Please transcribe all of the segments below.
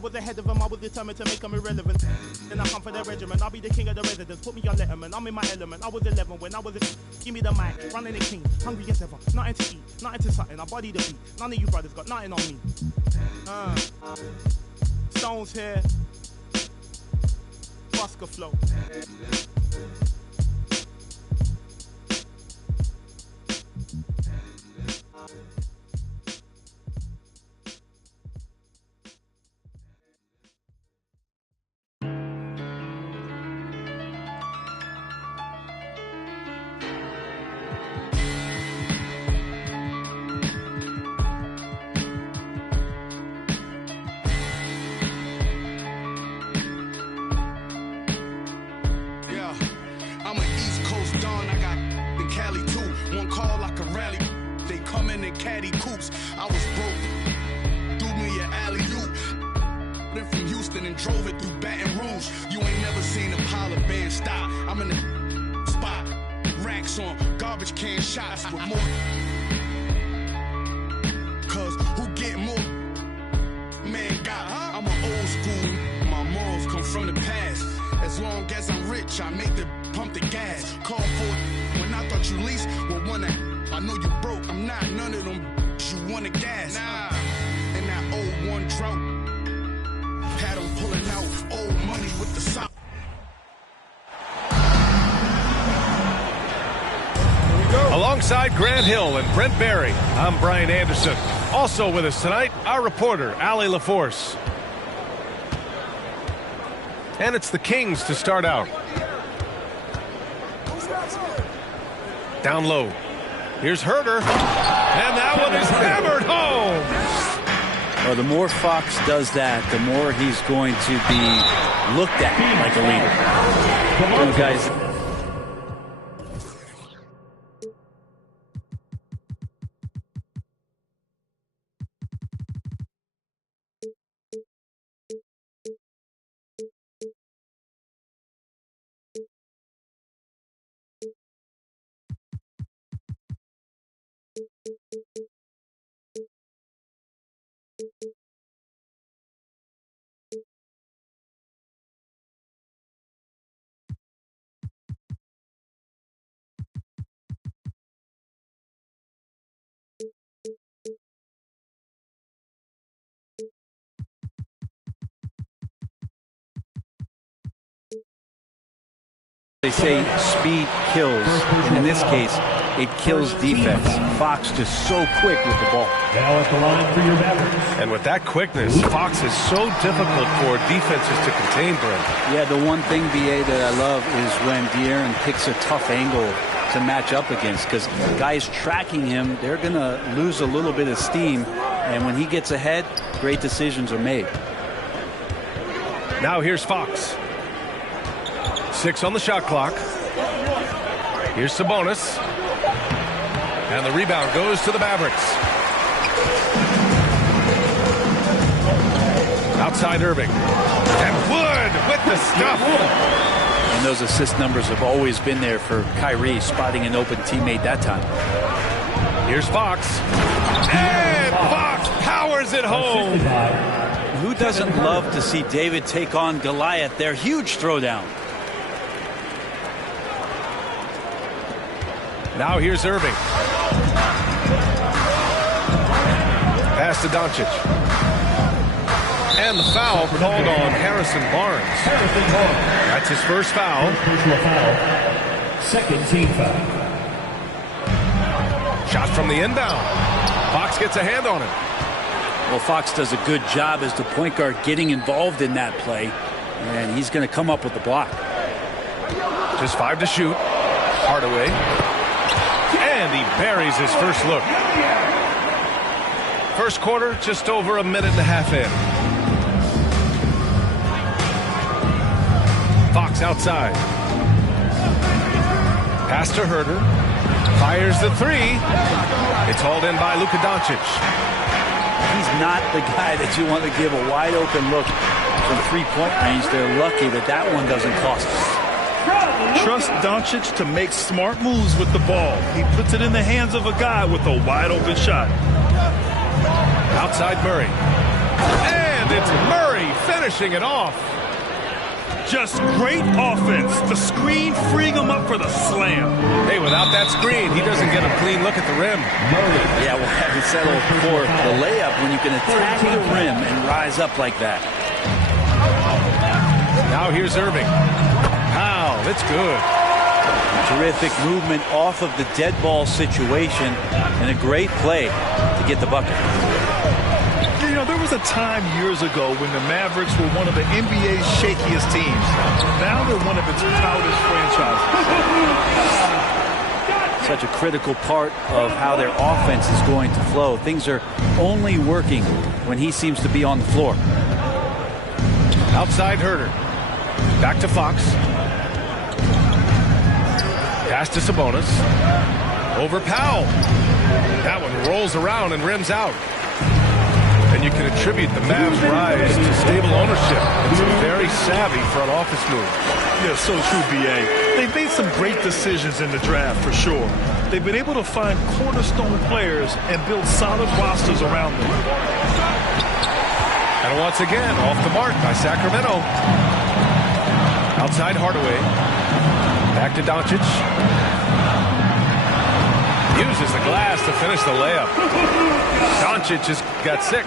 was ahead of them, I was determined to make them irrelevant. Then I come for the regiment, I'll be the king of the residence. Put me on Letterman, I'm in my element. I was 11 when I was a... Give me the mic, running the king, hungry as ever. Nothing to eat, nothing to something, I body the beat. None of you brothers got nothing on me. Stones here, Busker flow. Caddy coops. I was broke. Threw me an alley-oop. Then from Houston and drove it through Baton Rouge. You ain't never seen a pile of band stop. I'm in the spot. Racks on garbage can shots with more. Cause who get more? Man got. I'm an old school. My morals come from the past. As long as I'm rich, I make the pump the gas. Call for it when I thought you least would want to. I know you broke, I'm not none of them you wanna gas. Nah, and that 01 drought had them pulling out old money with the South. Alongside Grant Hill and Brent Barry, I'm Brian Anderson. Also with us tonight, our reporter, Allie LaForce. And it's the Kings to start out. Down low. Here's Herder, and that one is hammered home. Well, the more Fox does that, the more he's going to be looked at like a leader. You guys. They say speed kills, and in this case, it kills defense. Fox just so quick with the ball. Now at the line for your batters. And with that quickness, Fox is so difficult for defenses to contain, Brent. Yeah, the one thing, B.A., that I love is when De'Aaron picks a tough angle to match up against, because guys tracking him, they're going to lose a little bit of steam, and when he gets ahead, great decisions are made. Now here's Fox. 6 on the shot clock. Here's Sabonis. And the rebound goes to the Mavericks. Outside Irving. And Wood with the stuff. And those assist numbers have always been there for Kyrie, spotting an open teammate that time. Here's Fox. And Fox powers it home. Who doesn't love to see David take on Goliath? Their huge throwdown. Now here's Irving. Pass to Doncic. And the foul called on Harrison Barnes. That's his first foul. Second team foul. Shot from the inbound. Fox gets a hand on it. Well, Fox does a good job as the point guard getting involved in that play. And he's going to come up with the block. Just 5 to shoot. Hardaway. And he buries his first look. First quarter, just over a minute and a half in. Fox outside. Pass to Herder. Fires the three. It's hauled in by Luka Doncic. He's not the guy that you want to give a wide open look from three-point range. They're lucky that that one doesn't cost them. Trust Doncic to make smart moves with the ball. He puts it in the hands of a guy with a wide open shot. Outside Murray. And it's Murray finishing it off. Just great offense. The screen freeing him up for the slam. Hey, without that screen, he doesn't get a clean look at the rim. Yeah, we'll have to settle for the layup when you can attack the rim and rise up like that. Now here's Irving. Wow, that's good. Terrific movement off of the dead ball situation and a great play to get the bucket. You know, there was a time years ago when the Mavericks were one of the NBA's shakiest teams. Now they're one of its proudest franchises. Such a critical part of how their offense is going to flow. Things are only working when he seems to be on the floor. Outside Herter. Back to Fox. Pass to Sabonis. Over Powell. That one rolls around and rims out. And you can attribute the Mavs' rise to stable ownership and some very savvy front office moves. Yeah, so true, B.A. They've made some great decisions in the draft, for sure. They've been able to find cornerstone players and build solid rosters around them. And once again, off the mark by Sacramento. Outside Hardaway. Back to Doncic. Uses the glass to finish the layup. Doncic has got 6.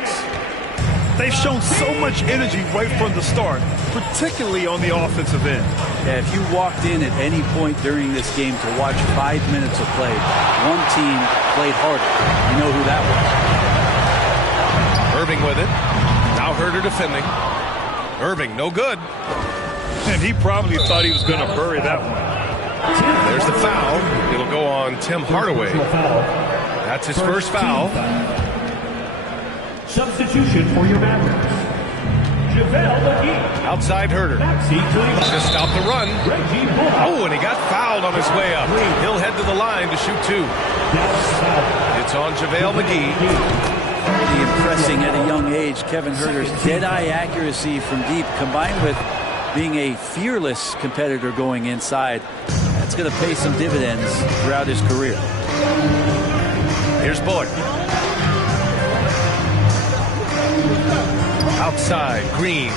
They've shown so much energy right from the start, particularly on the offensive end. Yeah, if you walked in at any point during this game to watch 5 minutes of play, one team played harder. You know who that was. Irving with it. Now Herter defending. Irving, no good. And he probably thought he was going to bury that one. There's the foul. It'll go on Tim Hardaway. That's his first foul. Substitution for your Mavericks. JaVale McGee. Outside Herter. Just stop the run. Oh, and he got fouled on his way up. He'll head to the line to shoot 2. It's on JaVale McGee. Really impressing at a young age. Kevin Herter's dead-eye accuracy from deep combined with being a fearless competitor going inside. That's going to pay some dividends throughout his career. Here's Boyd. Outside, Green.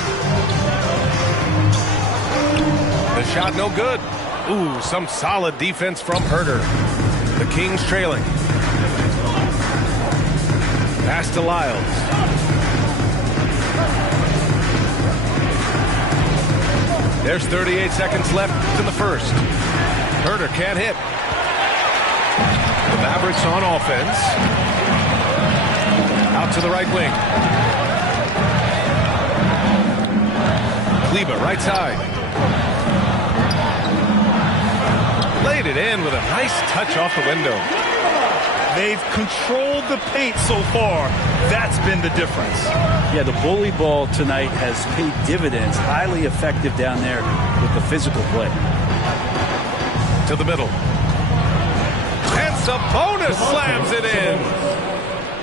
The shot no good. Ooh, some solid defense from Herter. The Kings trailing. Pass to Lyles. There's 38 seconds left in the first. Herter can't hit. The Mavericks on offense. Out to the right wing. Kleber, right side. Laid it in with a nice touch off the window. They've controlled the paint so far. That's been the difference. Yeah, the bully ball tonight has paid dividends. Highly effective down there with the physical play. To the middle. And Sabonis slams it in.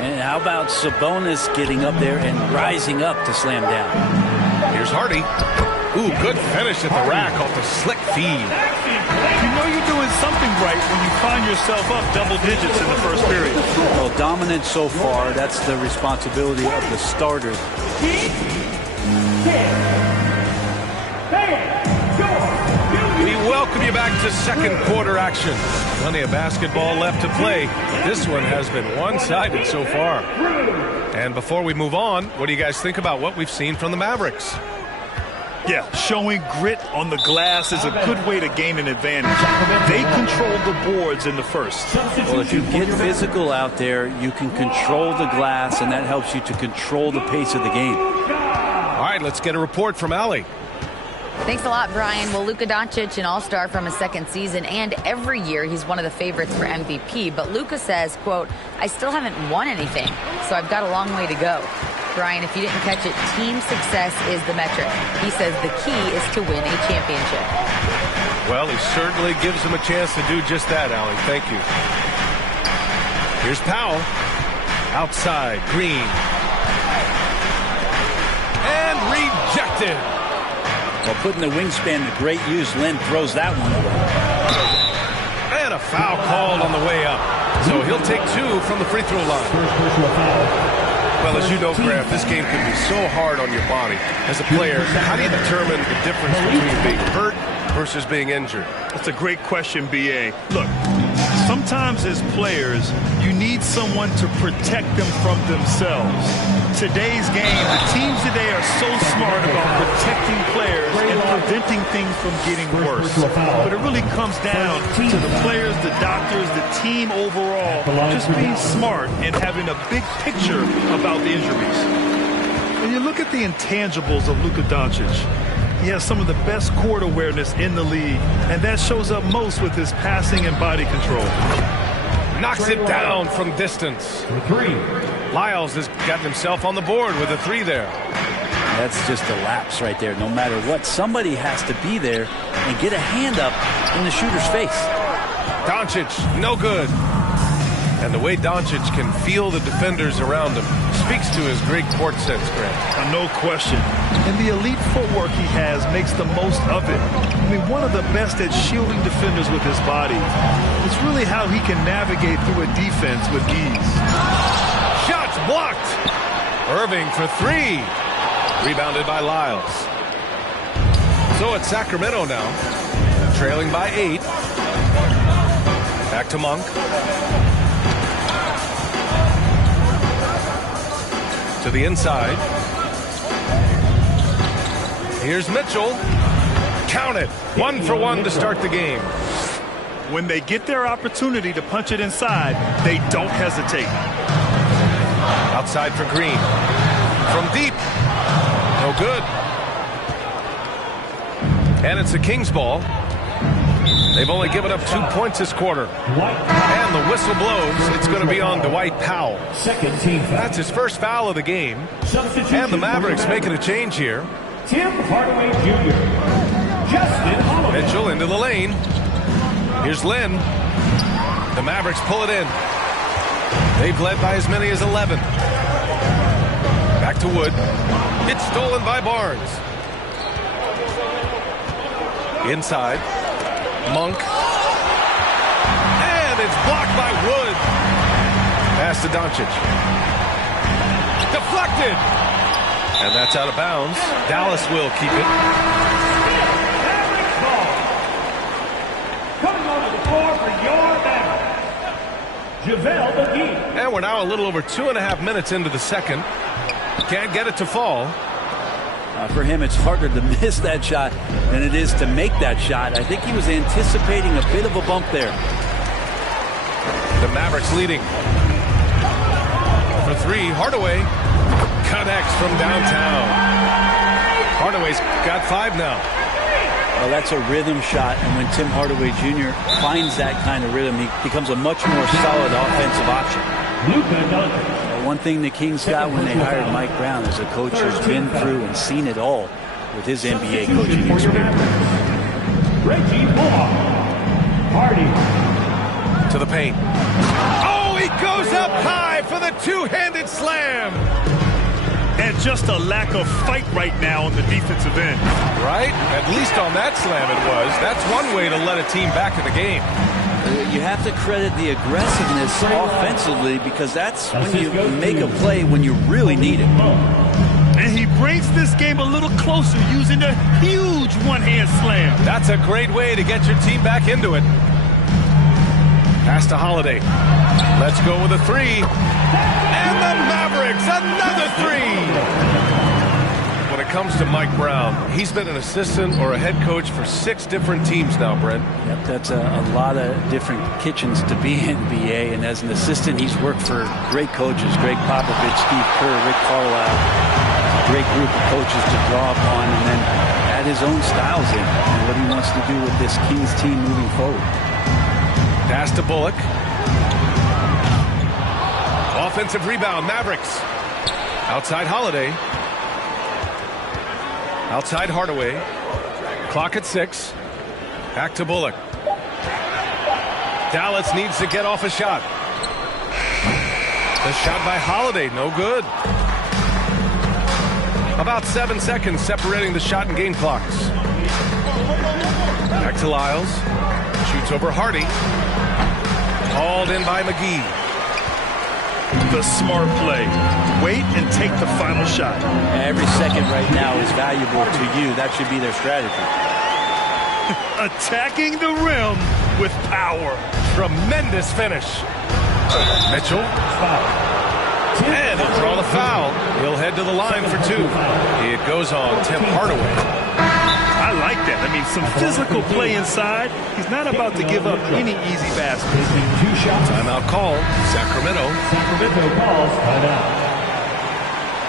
And how about Sabonis getting up there and rising up to slam down? Here's Hardy. Ooh, good finish at the rack off the slick feed. You know you're doing something right when you find yourself up double digits in the first period. Well, dominant so far. That's the responsibility of the starters. We welcome you back to second quarter action. Plenty of basketball left to play. This one has been one-sided so far. And before we move on, what do you guys think about what we've seen from the Mavericks? Yeah, showing grit on the glass is a good way to gain an advantage. They controlled the boards in the first. Well, if you get physical out there, you can control the glass, and that helps you to control the pace of the game. All right, let's get a report from Allie. Thanks a lot, Brian. Well, Luka Doncic, an all-star from his second season, and every year he's one of the favorites for MVP. But Luka says, quote, I still haven't won anything, so I've got a long way to go. Brian, if you didn't catch it, team success is the metric. He says the key is to win a championship. Well, he certainly gives them a chance to do just that, Allie. Thank you. Here's Powell. Outside, Green. And rejected. Well, putting the wingspan to great use, Len throws that one away. And a foul called on the way up. So he'll take 2 from the free throw line. Well, as you know, Graham, this game can be so hard on your body. As a player, how do you determine the difference between being hurt versus being injured? That's a great question, B.A. Look, sometimes as players, you need someone to protect them from themselves. Today's game, the teams today are so smart about protecting players and preventing things from getting worse. But it really comes down to the players, the doctors, the team overall, just being smart and having a big picture about the injuries. When you look at the intangibles of Luka Doncic, he has some of the best court awareness in the league, and that shows up most with his passing and body control. Knocks it down from distance. Lyles has gotten himself on the board with a 3 there. That's just a lapse right there. No matter what, somebody has to be there and get a hand up in the shooter's face. Doncic, no good. And the way Doncic can feel the defenders around him speaks to his great court sense, Grant. No question. And the elite footwork he has makes the most of it. I mean, one of the best at shielding defenders with his body. It's really how he can navigate through a defense with ease. Shots blocked. Irving for 3. Rebounded by Lyles. So it's Sacramento now, trailing by 8. Back to Monk. To the inside. Here's Mitchell. Count it. 1 for 1 to start the game. When they get their opportunity to punch it inside, they don't hesitate. Outside for Green. From deep. No good. And it's a Kings ball. They've only given up 2 points this quarter. And the whistle blows. It's going to be on Dwight Powell. Second team foul. That's his first foul of the game. And the Mavericks making a change here. Tim Hardaway Jr. Justin Holiday. Mitchell into the lane. Here's Lynn. The Mavericks pull it in. They've led by as many as 11. Back to Wood. It's stolen by Barnes. Inside. Monk. And it's blocked by Wood. Pass to Doncic. Deflected. And that's out of bounds. Dallas will keep it. Mavericks ball. Coming onto the floor for your Mavericks, JaVale McGee. And we're now a little over 2.5 minutes into the second. Can't get it to fall. For him, it's harder to miss that shot than it is to make that shot. I think he was anticipating a bit of a bump there. The Mavericks leading. For 3, Hardaway connects from downtown. Hardaway's got 5 now. Well, that's a rhythm shot, and when Tim Hardaway Jr. finds that kind of rhythm, he becomes a much more solid offensive option. Luka Doncic. One thing the Kings got when they hired Mike Brown is a coach who's been through and seen it all with his NBA coaching experience. Reggie Bullock. Hardy. To the paint. Oh, he goes up high for the two-handed slam. And just a lack of fight right now on the defensive end. Right? At least on that slam it was. That's one way to let a team back in the game. You have to credit the aggressiveness offensively because that's when you make a play when you really need it. And he brings this game a little closer using a huge one-hand slam. That's a great way to get your team back into it. Pass to Holiday. Let's go with a 3. And the Mavericks, another 3. When it comes to Mike Brown, he's been an assistant or a head coach for 6 different teams now, Brent. Yep, that's a lot of different kitchens to be in, BA. And as an assistant, he's worked for great coaches, Greg Popovich, Steve Kerr, Rick Carlisle. A great group of coaches to draw upon and then add his own styles in and what he wants to do with this Kings team moving forward. Pass to Bullock. Offensive rebound, Mavericks. Outside Holiday. Outside Hardaway. Clock at 6. Back to Bullock. Dallas needs to get off a shot. The shot by Holiday, no good. About 7 seconds separating the shot and game clocks. Back to Lyles. Shoots over Hardy. Hauled in by McGee. the smart play. Wait and take the final shot. Every second right now is valuable to you. That should be their strategy. Attacking the rim with power. Tremendous finish. Mitchell. And he'll draw the foul. He'll head to the line for two. It goes on Tim Hardaway. I like that. I mean, some physical play inside. He's not about to give up any easy baskets. Timeout call. Sacramento. Sacramento calls timeout.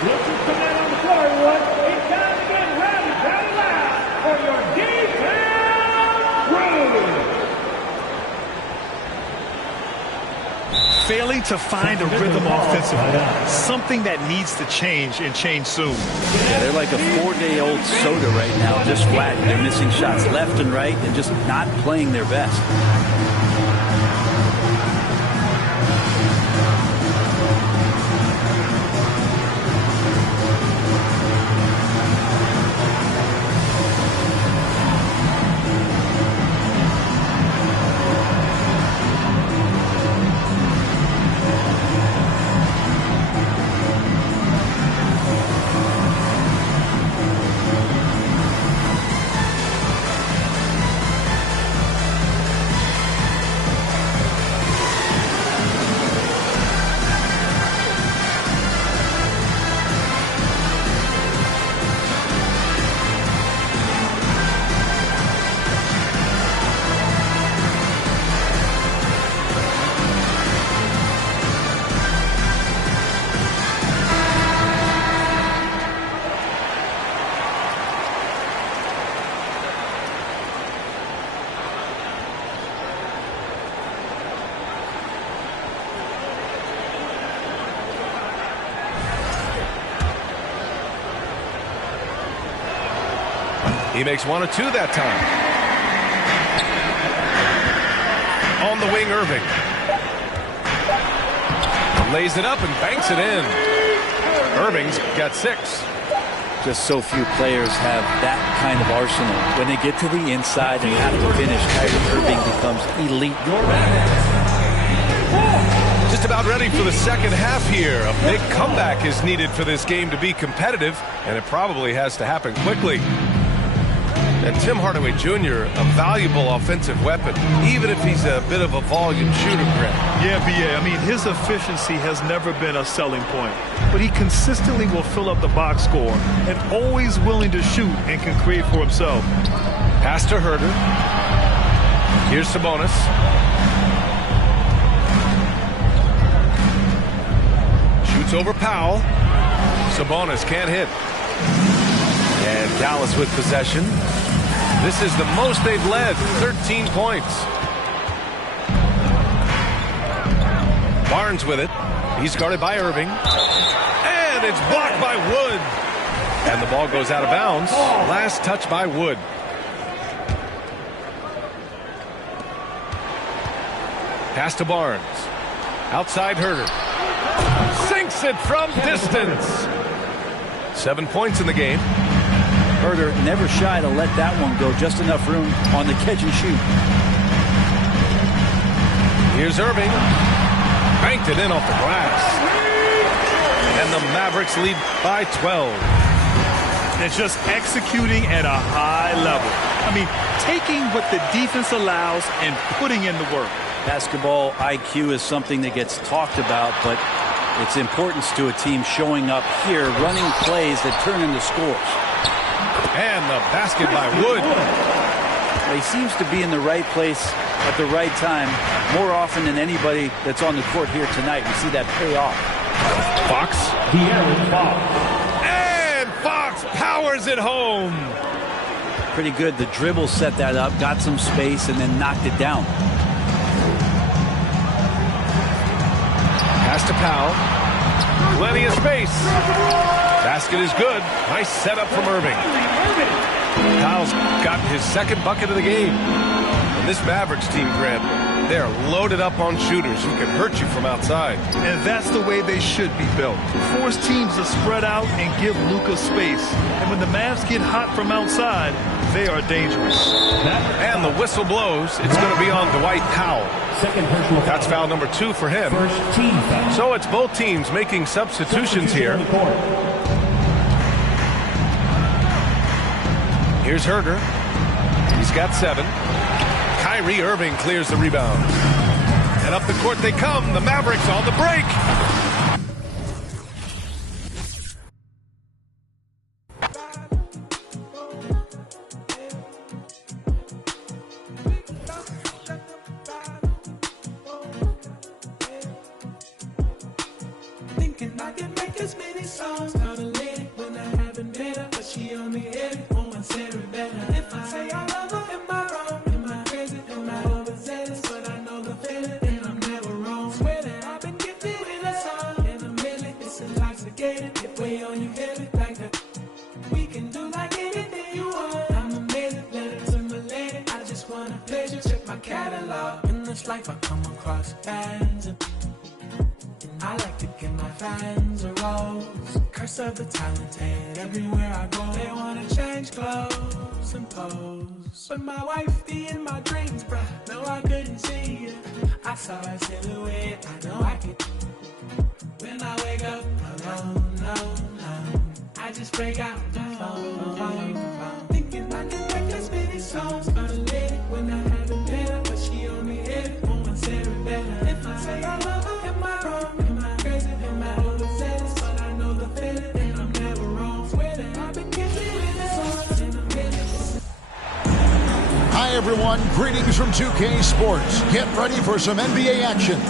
Let's just come out on the floor, everyone. It's time to get ready, loud for your defense room. Failing to find a rhythm offensively. Something that needs to change and change soon. Yeah, they're like a 4-day-old soda right now, just flat. They're missing shots left and right and just not playing their best. He makes 1 of 2 that time. On the wing, Irving. Lays it up and banks it in. Irving's got 6. Just so few players have that kind of arsenal. When they get to the inside and have to finish, Kyrie Irving becomes elite. Just about ready for the second half here. A big comeback is needed for this game to be competitive, and it probably has to happen quickly. And Tim Hardaway Jr., a valuable offensive weapon, even if he's a bit of a volume shooter, Grant. Yeah, B.A. I mean, his efficiency has never been a selling point. But he consistently will fill up the box score and always willing to shoot and can create for himself. Pass to Herter. Here's Sabonis. Shoots over Powell. Sabonis can't hit. And Dallas with possession. This is the most they've led, 13 points. Barnes with it. He's guarded by Irving. And it's blocked by Wood. And the ball goes out of bounds. Last touch by Wood. Pass to Barnes. Outside Herter. Sinks it from distance. 7 points in the game. Herter never shy to let that one go. Just enough room on the catch and shoot. Here's Irving. Banked it in off the glass. And the Mavericks lead by 12. It's just executing at a high level. I mean, taking what the defense allows and putting in the work. Basketball IQ is something that gets talked about, but its importance to a team showing up here, running plays that turn into scores. And the basket by Wood. He seems to be in the right place at the right time more often than anybody that's on the court here tonight. We see that pay off. Fox. And Fox powers it home. Pretty good. The dribble set that up, got some space, and then knocked it down. Pass to Powell. Plenty of space. Basket is good. Nice setup from Irving. Powell's got his second bucket of the game. And this Mavericks team, Grant, they're loaded up on shooters who can hurt you from outside. And that's the way they should be built. Force teams to spread out and give Luka space. And when the Mavs get hot from outside, they are dangerous. And the whistle blows. It's going to be on Dwight Powell. Second personal foul. That's foul number 2 for him. First team foul. So it's both teams making substitutions here. Here's Herder. He's got 7. Kyrie Irving clears the rebound. And up the court they come. The Mavericks on the break. Thinking I can make as many songs. Call a lady when I haven't met her, but she only hit it on one cerebellum. If I say I love her, am I wrong? Am I crazy? Am I overzealous? But I know the feeling, and I'm never wrong. Swear that I've been gifted with a song. In a minute, it's intoxicated. If way on you heavy like that, we can do like anything you want. I'm amazing, let it to my lady. I just want a pleasure. Check my catalog. In this life, I come across fans. I like to give my fans a rose. Curse of the talented. Everywhere I go, they wanna change clothes and pose. But my wife be in my dreams, bruh. No, I couldn't see you. I saw her silhouette. I know I could. When I wake up alone, no. I just break out the phone. Thinking I can make as many songs. But a lady when I haven't met her, but she only hit it on one cerebellum. If I say I love her, am I wrong? Hi everyone, greetings from 2K Sports. Get ready for some NBA action.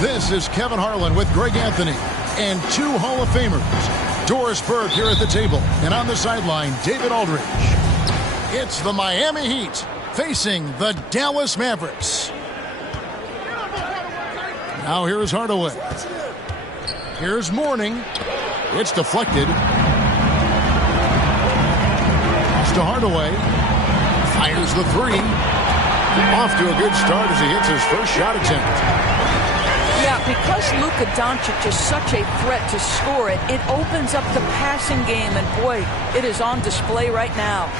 This is Kevin Harlan with Greg Anthony and 2 Hall of Famers. Doris Burke here at the table, and on the sideline, David Aldridge. It's the Miami Heat facing the Dallas Mavericks. Now here's Hardaway. Here's Mourning. It's deflected. Pass to Hardaway. Fires the 3. Off to a good start as he hits his first shot attempt. Yeah, because Luka Doncic is such a threat to score it, it opens up the passing game, and boy, it is on display right now.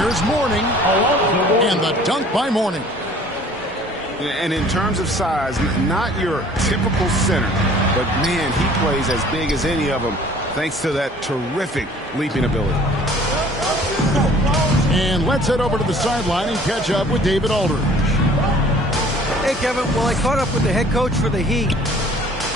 Here's Mourning. And the dunk by Mourning. And in terms of size, not your typical center, but man, he plays as big as any of them thanks to that terrific leaping ability. And let's head over to the sideline and catch up with David Aldridge. Hey, Kevin. Well, I caught up with the head coach for the Heat.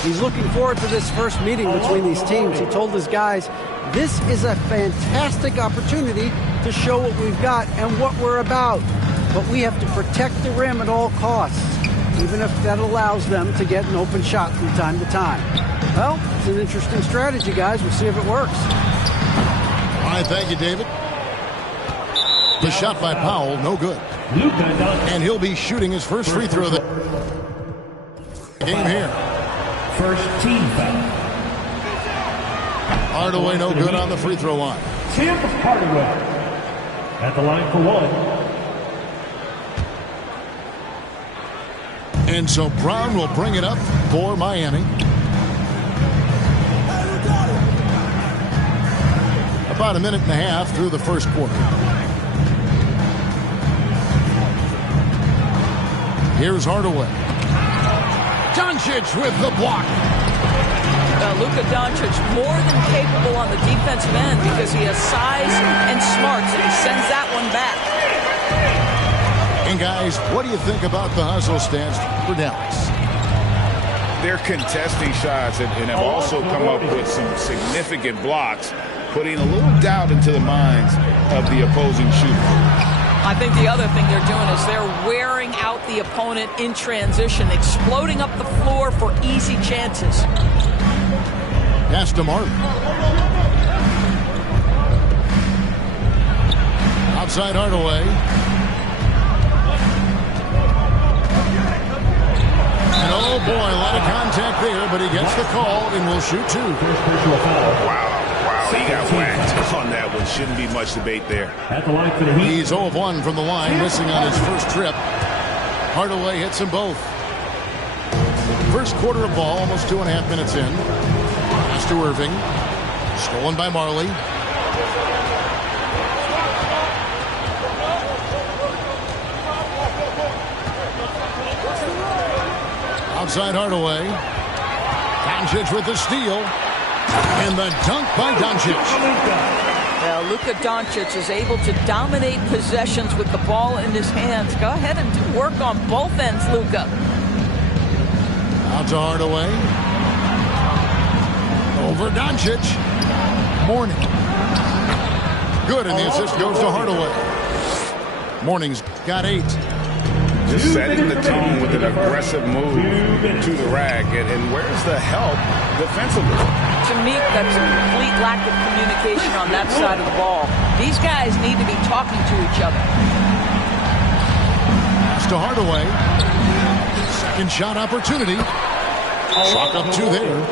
He's looking forward to this first meeting between these teams. He told his guys, this is a fantastic opportunity to show what we've got and what we're about. But we have to protect the rim at all costs, even if that allows them to get an open shot from time to time. Well, it's an interesting strategy, guys. We'll see if it works. All right, thank you, David. The shot by Powell, no good. And he'll be shooting his first free throw of the game here. First team foul. Hardaway no good on the free throw line. Tim Hardaway at the line for 1. And so Brown will bring it up for Miami. About a minute and a half through the first quarter. Here's Hardaway. Doncic with the block. Luka Doncic more than capable on the defensive end because he has size and smarts, and he sends that one back. And guys, what do you think about the hustle stance for Dallas? They're contesting shots and have also come up with some significant blocks, putting a little doubt into the minds of the opposing shooter. I think the other thing they're doing is they're wearing out the opponent in transition, exploding up the floor for easy chances. Pass to Martin. Outside Hardaway. And oh boy, a lot of contact there, but he gets the call and will shoot 2. Wow, he got whacked on that one. Shouldn't be much debate there. At the line for the Heat. He's 0 of 1 from the line, missing on his first trip. Hardaway hits them both. First quarter of ball, almost 2.5 minutes in. Pass to Irving. Stolen by Marley. Outside Hardaway. Doncic with the steal. And the dunk by Doncic. Well, Luka Doncic is able to dominate possessions with the ball in his hands. Go ahead and do work on both ends, Luka. Out to Hardaway. Over Doncic. Mourning. Good, and the assist goes to Hardaway. Mourning's got 8. Just setting the tone with an aggressive move to the rack. And where's the help defensively? To me, that's a complete lack of communication on that side of the ball. These guys need to be talking to each other. Pass to Hardaway. Second shot opportunity. Chalk up 2 there.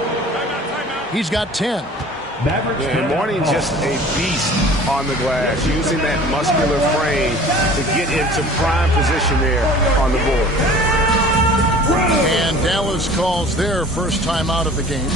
He's got 10. And Mourning just a beast on the glass, using that muscular frame to get into prime position there on the board. And Dallas calls their first time out of the game.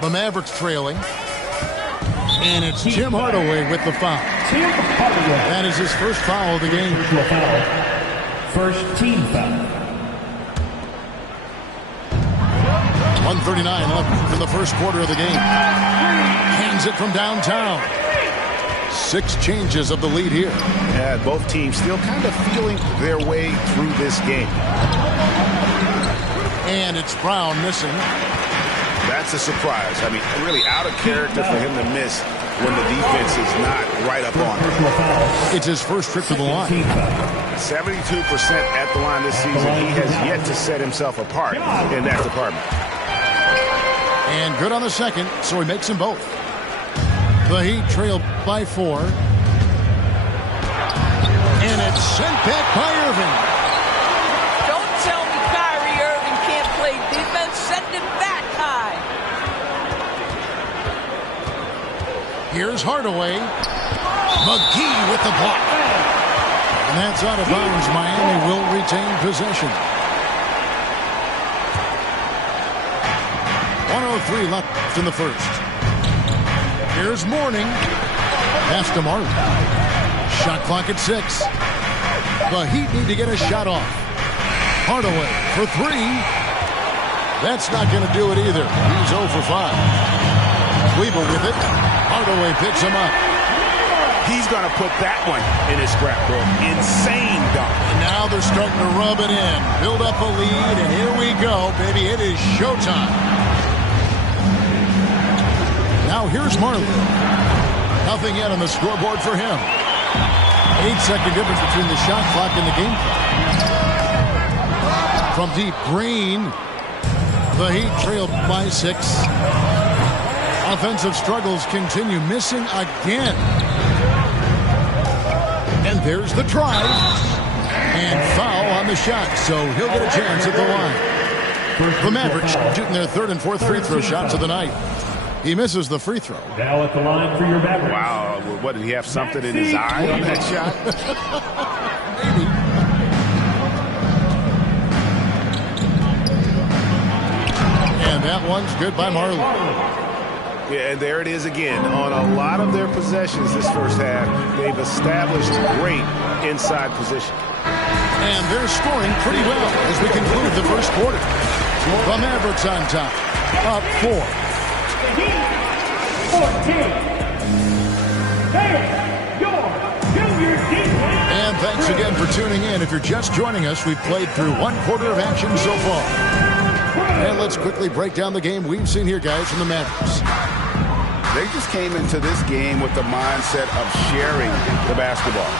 The Mavericks trailing. And it's Tim Hardaway with the foul. That is his first foul of the game. First team foul. 1:39 left in the first quarter of the game. Hands it from downtown. 6 changes of the lead here. Yeah, both teams still kind of feeling their way through this game. And it's Brown missing. That's a surprise. I mean, really out of character for him to miss when the defense is not right up on him. It's his first trip to the line. 72% at the line this season. He has yet to set himself apart in that department. And good on the second, so he makes them both. The Heat trail by 4. And it's sent back by Irving. Don't tell me Kyrie Irving can't play defense. Send him back high. Here's Hardaway. McGee with the block. And that's out of bounds. Miami will retain possession. 1:03 left in the first. Here's Mourning. Pass to Martin. Shot clock at 6. The Heat need to get a shot off. Hardaway for 3. That's not going to do it either. He's 0 for 5. Weaver with it. Hardaway picks him up. He's going to put that one in his scrapbook. Insane dunk. And now they're starting to rub it in. Build up a lead, and here we go, baby. It is showtime. Now here's Marley. Nothing yet on the scoreboard for him. 8-second difference between the shot clock and the game clock. From deep, Green. The Heat trail by 6. Offensive struggles continue, missing again. And there's the drive. And foul on the shot, so he'll get a chance at the line. The Mavericks shooting their 3rd and 4th free throw shots of the night. He misses the free throw. Now at the line for your Mavericks. Wow, what, did he have something in his eye on that shot? Maybe. And that one's good by Marley. Yeah, and there it is again. On a lot of their possessions this first half, they've established great inside position. And they're scoring pretty well as we conclude the first quarter. The Mavericks on top, up 4. 14. And thanks again for tuning in. If you're just joining us, we've played through 1 quarter of action so far. And let's quickly break down the game we've seen here, guys, from the Mavericks. They just came into this game with the mindset of sharing the basketball.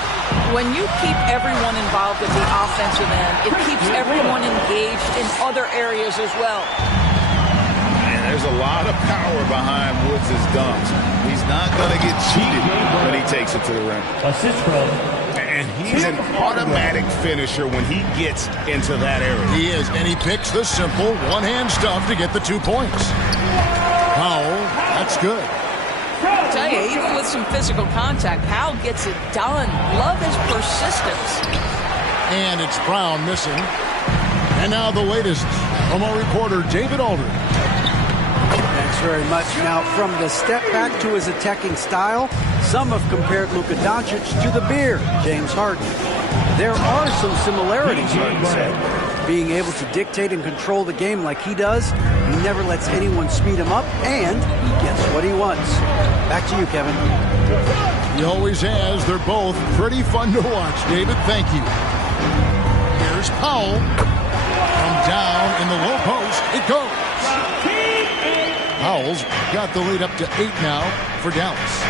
When you keep everyone involved at the offensive end, it keeps everyone engaged in other areas as well. And there's a lot of power behind Woods' dunks. He's not going to get cheated when he takes it to the rim. Assist from. And He's an automatic finisher when he gets into that area. He is, and he picks the simple one-hand stuff to get the 2 points. Powell, that's good. I'll tell you, even with some physical contact, Powell gets it done. Love his persistence. And it's Brown missing. And now the latest from our reporter, David Aldridge. Thanks very much. Now, from the step back to his attacking style, some have compared Luka Doncic to the Beard, James Harden. There are some similarities, Harden said. Being able to dictate and control the game like he does, he never lets anyone speed him up, and he gets what he wants. Back to you, Kevin. He always has. They're both pretty fun to watch, David. Thank you. Here's Powell. From down in the low post, it goes. Powell's got the lead up to 8 now for Dallas.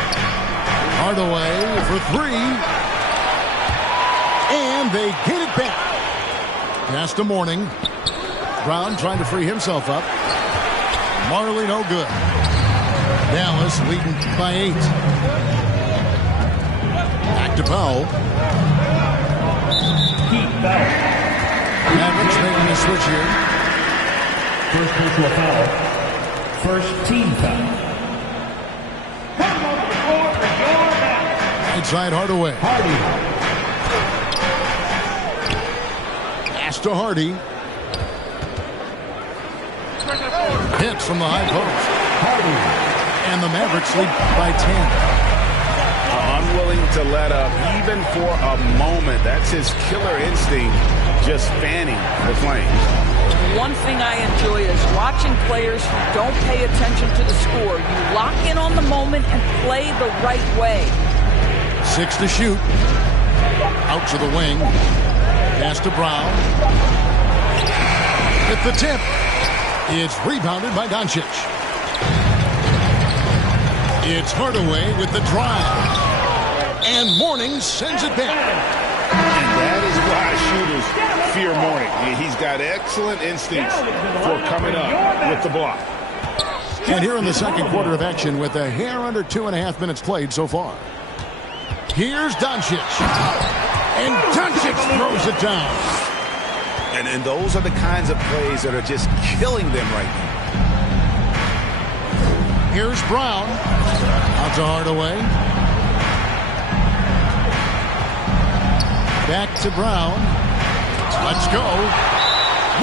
Hardaway for 3. And they get it back. Pass to Mourning. Brown trying to free himself up. Marley no good. Dallas leading by 8. Back to Powell. Mavericks making a switch here. First personal foul. First team foul. Inside Hardaway. Pass to Hardy. Hits from the high post. And the Mavericks lead by 10. Unwilling to let up even for a moment. That's his killer instinct, just fanning the flames. One thing I enjoy is watching players who don't pay attention to the score. You lock in on the moment and play the right way. 6 to shoot. Out to the wing. Pass to Brown. Hit the tip. It's rebounded by Doncic. It's Hardaway with the drive. And Mourning sends it back. And that is why shooters fear Mourning. He's got excellent instincts for coming up with the block. And here in the second quarter of action with a hair under 2.5 minutes played so far. Here's Doncic. And Doncic throws it down. And those are the kinds of plays that are just killing them right now. Here's Brown. Out to Hardaway. Back to Brown. Let's go.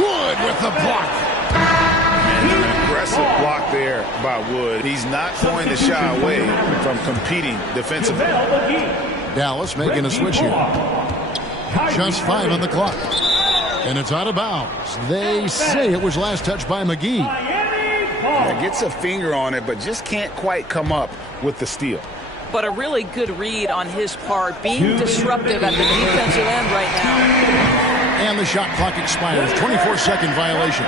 Wood with the block. And an aggressive block there by Wood. He's not going to shy away from competing defensively. Dallas making a switch here. Just 5 on the clock. And it's out of bounds. They say it was last touched by McGee. Yeah, gets a finger on it, but just can't quite come up with the steal. But a really good read on his part, being disruptive at the defensive end right now. And the shot clock expires. 24-second violation.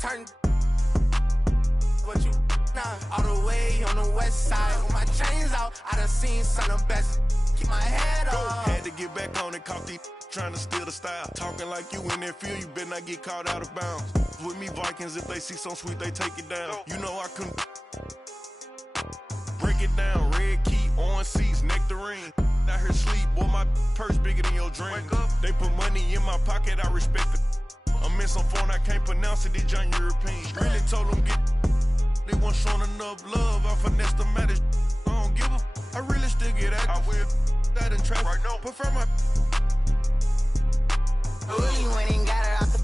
Turn what you all the way on the west side. With my chains out, I done seen some of the best. Keep my head up. Had to get back on it, caught these trying to steal the style. Talking like you in that field, you better not get caught out of bounds. With me Vikings, if they see some sweet, they take it down. You know I couldn't break it down. Red key, on seats, nectarine. Out here sleep, boy, my purse bigger than your dream. They put money in my pocket, I respect it. I'm in some phone, I can't pronounce it, these giant European. Really told them get, they weren't showing enough love. I finessed them at it. I don't give a, I really still get active. I will that in traffic. Right now. Prefer my. Really went and got it out the.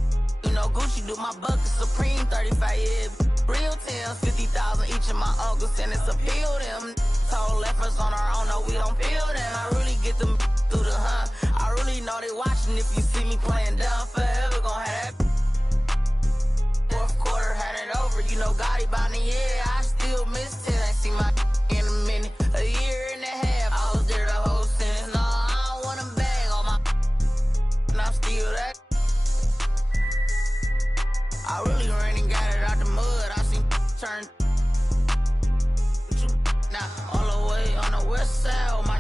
You know, Gucci do my bucket Supreme 35 years. Real tails, 50,000 each of my uncles, and it's appeal them. Total efforts on our own, no, we don't feel them. I really get them through the hunt. I really know they watching if you see me playing down forever, gon' have that. Fourth quarter, had it over, you know, Gotti bound the year. I still miss 10, ain't seen my in a minute. A year and a half, I was there the whole sentence. No, I don't want them bag on my, and I'm still that. I really ran and got it out the mud. I seen turn now all the way on the west side. My